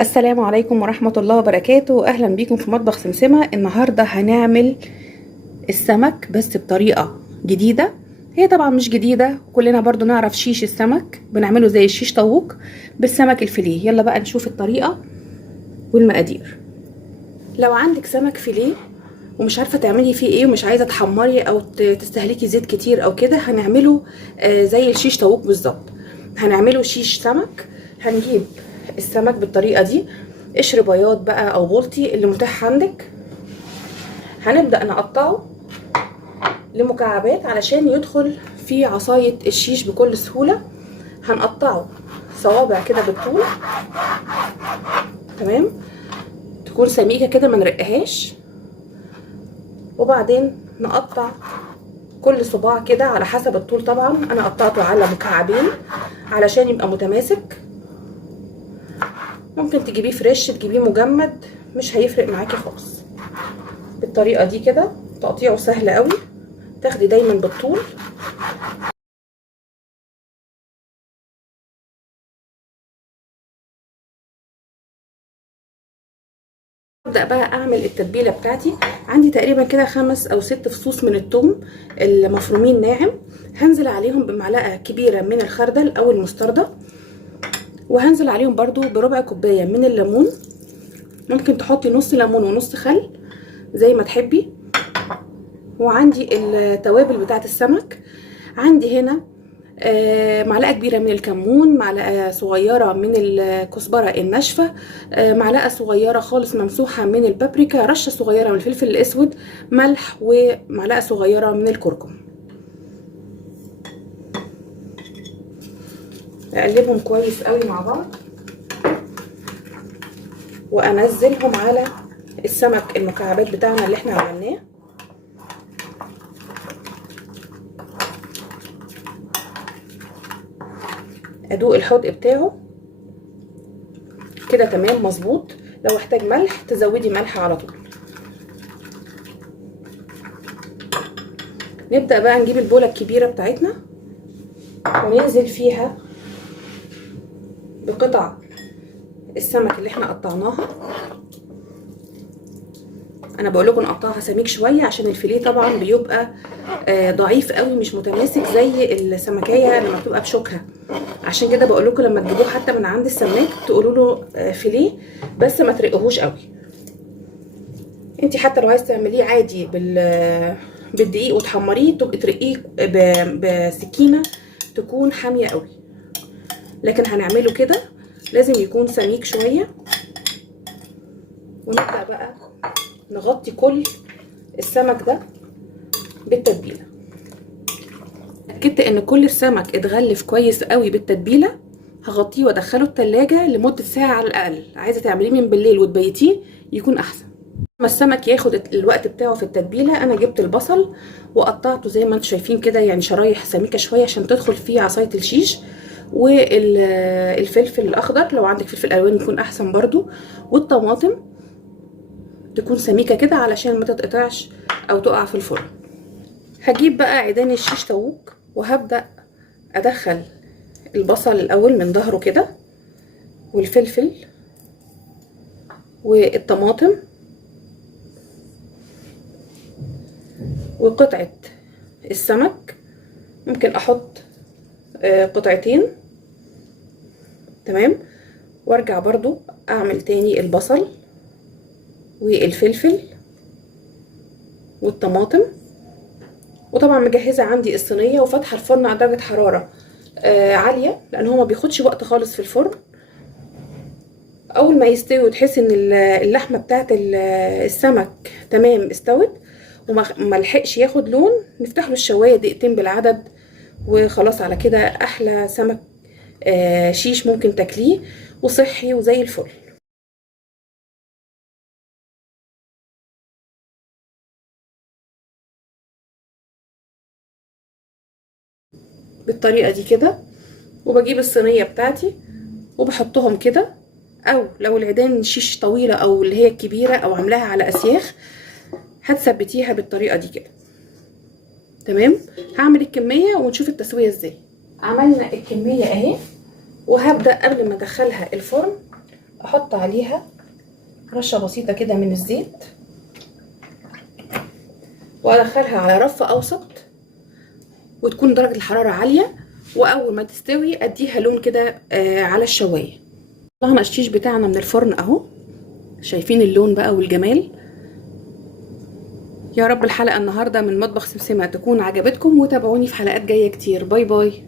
السلام عليكم ورحمة الله وبركاته. اهلا بيكم في مطبخ سمسمة. النهاردة هنعمل السمك بس بطريقة جديدة. هي طبعا مش جديدة، كلنا برضو نعرف شيش السمك، بنعمله زي الشيش طاووق بالسمك الفيليه. يلا بقى نشوف الطريقة والمقادير. لو عندك سمك فيليه ومش عارفة تعملي فيه ايه ومش عايزة تحمري او تستهلكي زيت كتير او كده، هنعمله زي الشيش طاووق بالظبط. هنعمله شيش سمك. هنجيب السمك بالطريقة دي، قشر بياض بقى او بلطي اللي متاح عندك. هنبدأ نقطعه لمكعبات علشان يدخل في عصاية الشيش بكل سهولة. هنقطعه صوابع كده بالطول، تمام، تكون سميكة كده ما نرقهاش. وبعدين نقطع كل صباع كده على حسب الطول. طبعا انا قطعته على مكعبين علشان يبقى متماسك. ممكن تجيبيه فريش، تجيبيه مجمد، مش هيفرق معاكي خالص. بالطريقه دي كده تقطيعه سهل قوي. تاخدي دايما بالطول. ابدا بقى اعمل التتبيله بتاعتي. عندي تقريبا كده 5 أو 6 فصوص من الثوم المفرومين ناعم. هنزل عليهم بمعلقه كبيره من الخردل او المستردة، وهنزل عليهم برضو بربع كوبايه من الليمون. ممكن تحطي نص ليمون ونص خل زي ما تحبي. وعندي التوابل بتاعه السمك. عندي هنا معلقه كبيره من الكمون، معلقه صغيره من الكزبره الناشفه، معلقه صغيره خالص ممسوحه من البابريكا، رشه صغيره من الفلفل الاسود، ملح، ومعلقه صغيره من الكركم. اقلبهم كويس قوي مع بعض وانزلهم على السمك المكعبات بتاعنا اللي احنا عملناه. ادوق الحدق بتاعه كده تمام مظبوط. لو احتاج ملح تزودي ملح على طول. نبدأ بقى نجيب البولة الكبيرة بتاعتنا وننزل فيها بقطع السمك اللي احنا قطعناها. انا بقول لكم نقطعها سميك شويه عشان الفيليه طبعا بيبقى ضعيف قوي، مش متماسك زي السمكيه لما بتبقى بشوكها. عشان كده بقول لكم لما تجيبوه حتى من عند السماك تقولوا له فيليه، بس ما ترقهوش قوي. انت حتى لو عايز تعمليه عادي بالدقيق وتحمريه، تبقي ترقيه بسكينه تكون حاميه قوي. لكن هنعمله كده لازم يكون سميك شويه. ونبدأ بقى نغطي كل السمك ده بالتتبيله. اتاكدت ان كل السمك اتغلف كويس قوي بالتتبيله. هغطيه وادخله التلاجة لمده ساعه على الاقل. عايزه تعمليه من بالليل وتبيتيه يكون احسن. لما السمك ياخد الوقت بتاعه في التتبيله، انا جبت البصل وقطعته زي ما انتم شايفين كده، يعني شرايح سميكه شويه عشان تدخل فيه عصايه الشيش. والفلفل الاخضر لو عندك فلفل الوان يكون احسن برضو. والطماطم تكون سميكه كده علشان ما تتقطعش او تقع في الفرن. هجيب بقى عيدان الشيش طاووق وهبدأ ادخل البصل الاول من ظهره كده، والفلفل والطماطم وقطعة السمك. ممكن احط قطعتين، تمام. وارجع برضو اعمل تاني البصل والفلفل والطماطم. وطبعا مجهزة عندي الصينية وفاتحة الفرن على درجة حرارة عالية، لان هو ما بياخدش وقت خالص في الفرن. اول ما يستوي وتحسي ان اللحمه بتاعت السمك تمام استوت وما لحقش ياخد لون، نفتح له الشوايه دقيقتين بالعدد. وخلاص على كده احلى سمك شيش ممكن تاكليه، وصحي وزي الفل. بالطريقه دي كده. وبجيب الصينيه بتاعتي وبحطهم كده، او لو العيدان شيش طويله او اللي هي الكبيره او عاملاها على اسياخ هتثبتيها بالطريقه دي كده، تمام. هعمل الكميه ونشوف التسويه ازاي. عملنا الكميه اهي، وهبدا قبل ما ادخلها الفرن احط عليها رشه بسيطه كده من الزيت وادخلها على رف اوسط وتكون درجه الحراره عاليه، واول ما تستوي اديها لون كده على الشوايه. طلعنا الشيش بتاعنا من الفرن اهو، شايفين اللون بقى والجمال. يا رب الحلقه النهارده من مطبخ سمسمه تكون عجبتكم، وتابعوني في حلقات جايه كتير. باي باي.